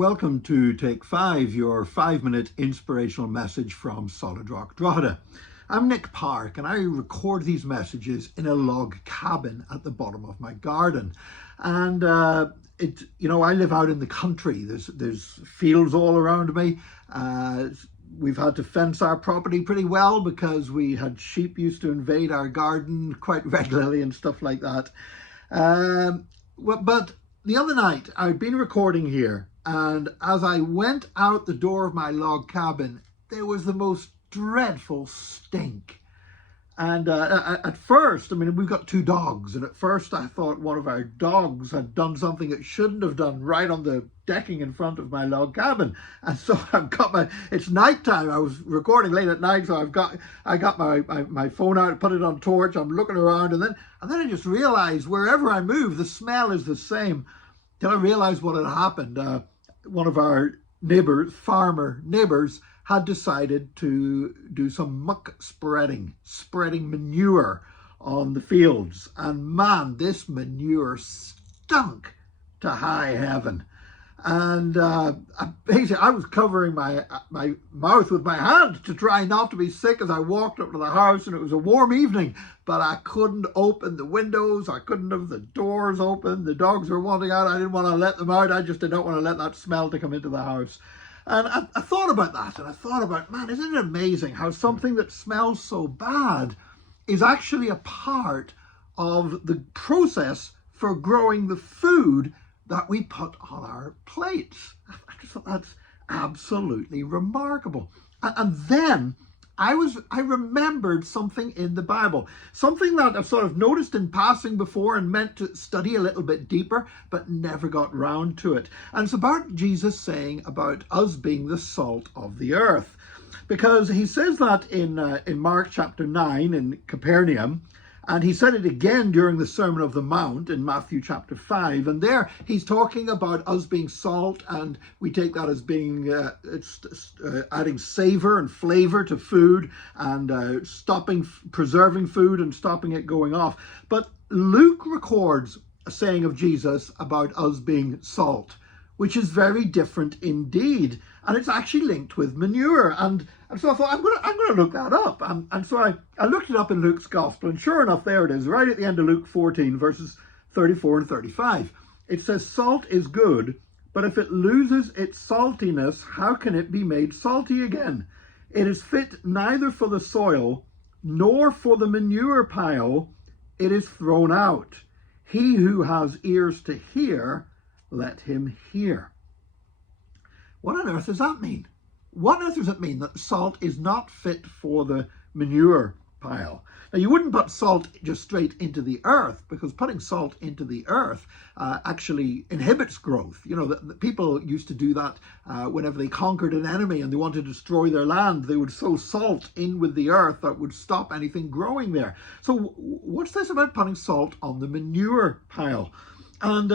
Welcome to Take 5, your 5-minute inspirational message from Solid Rock, Drogheda. I'm Nick Park and I record these messages in a log cabin at the bottom of my garden. And I live out in the country. There's fields all around me. We've had to fence our property pretty well because we had sheep used to invade our garden quite regularly and stuff like that. But the other night I'd been recording here, and as I went out the door of my log cabin, there was the most dreadful stink. And at first, we've got 2 dogs, and at first I thought one of our dogs had done something it shouldn't have done right on the decking in front of my log cabin. And so it's nighttime. I was recording late at night, so I got my phone out, put it on torch. I'm looking around, and then I just realized wherever I move, the smell is the same. Till I realized what had happened. One of our farmer neighbors, had decided to do some muck spreading manure on the fields. And man, this manure stunk to high heaven. And basically I was covering my mouth with my hand to try not to be sick as I walked up to the house, and it was a warm evening, but I couldn't open the windows. I couldn't have the doors open. The dogs were wanting out. I didn't want to let them out. I just did not want to let that smell to come into the house. And I thought about that, and I thought about, man, isn't it amazing how something that smells so bad is actually a part of the process for growing the food that we put on our plates. I just thought that's absolutely remarkable. And then I remembered something in the Bible, something that I've sort of noticed in passing before and meant to study a little bit deeper, but never got round to it. And it's about Jesus saying about us being the salt of the earth. Because he says that in Mark chapter 9 in Capernaum, and he said it again during the Sermon of the Mount in Matthew chapter 5. And there he's talking about us being salt, and we take that as being adding savor and flavor to food, and preserving food and stopping it going off. But Luke records a saying of Jesus about us being salt, which is very different indeed. And it's actually linked with manure. And so I thought, I'm going to look that up. And so I looked it up in Luke's Gospel, and sure enough, there it is, right at the end of Luke 14, verses 34 and 35. It says, "Salt is good, but if it loses its saltiness, how can it be made salty again? It is fit neither for the soil nor for the manure pile. It is thrown out. He who has ears to hear, let him hear." What on earth does that mean? What on earth does it mean that salt is not fit for the manure pile? Now, you wouldn't put salt just straight into the earth, because putting salt into the earth actually inhibits growth. You know, the people used to do that whenever they conquered an enemy and they wanted to destroy their land. They would sow salt in with the earth that would stop anything growing there. So what's this about putting salt on the manure pile? And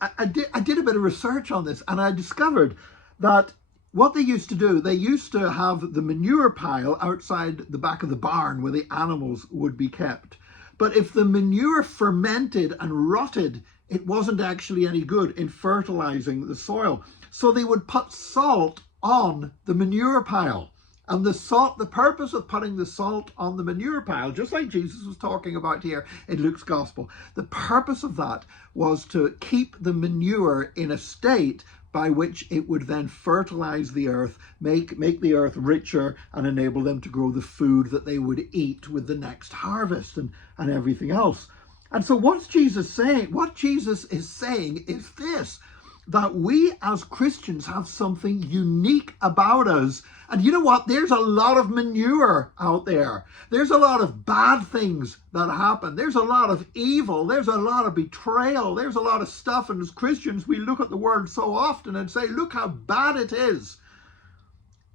I did a bit of research on this, and I discovered that what they used to do, they used to have the manure pile outside the back of the barn where the animals would be kept. But if the manure fermented and rotted, it wasn't actually any good in fertilizing the soil. So they would put salt on the manure pile. And the purpose of putting the salt on the manure pile, just like Jesus was talking about here in Luke's Gospel, the purpose of that was to keep the manure in a state by which it would then fertilize the earth, make the earth richer, and enable them to grow the food that they would eat with the next harvest and everything else. And so what's Jesus saying? What Jesus is saying is this, that we as Christians have something unique about us. And you know what? There's a lot of manure out there. There's a lot of bad things that happen. There's a lot of evil. There's a lot of betrayal. There's a lot of stuff. And as Christians, we look at the world so often and say, look how bad it is.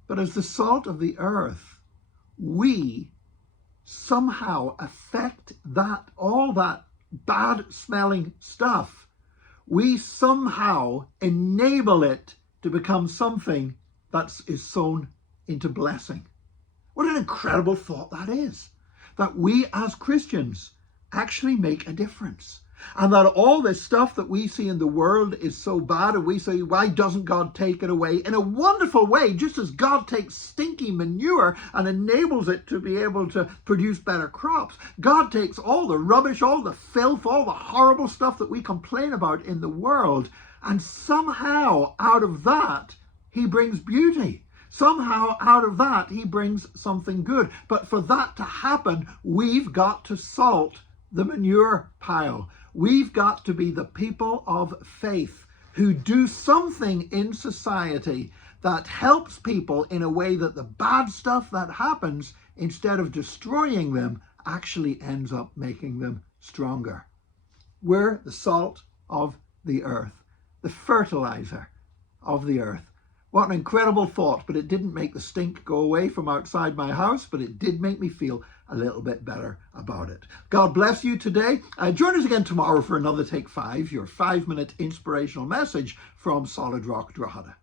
But as the salt of the earth, we somehow affect all that bad smelling stuff. We somehow enable it to become something that is sown into blessing. What an incredible thought that is, that we as Christians actually make a difference. And that all this stuff that we see in the world is so bad, and we say, why doesn't God take it away? In a wonderful way, just as God takes stinky manure and enables it to be able to produce better crops, God takes all the rubbish, all the filth, all the horrible stuff that we complain about in the world, and somehow out of that, he brings beauty. Somehow out of that, he brings something good. But for that to happen, we've got to salt the manure pile. We've got to be the people of faith who do something in society that helps people in a way that the bad stuff that happens, instead of destroying them, actually ends up making them stronger. We're the salt of the earth, the fertilizer of the earth. What an incredible thought, but it didn't make the stink go away from outside my house, but it did make me feel a little bit better about it. God bless you today. Join us again tomorrow for another Take 5, your 5-minute inspirational message from Solid Rock Drogheda.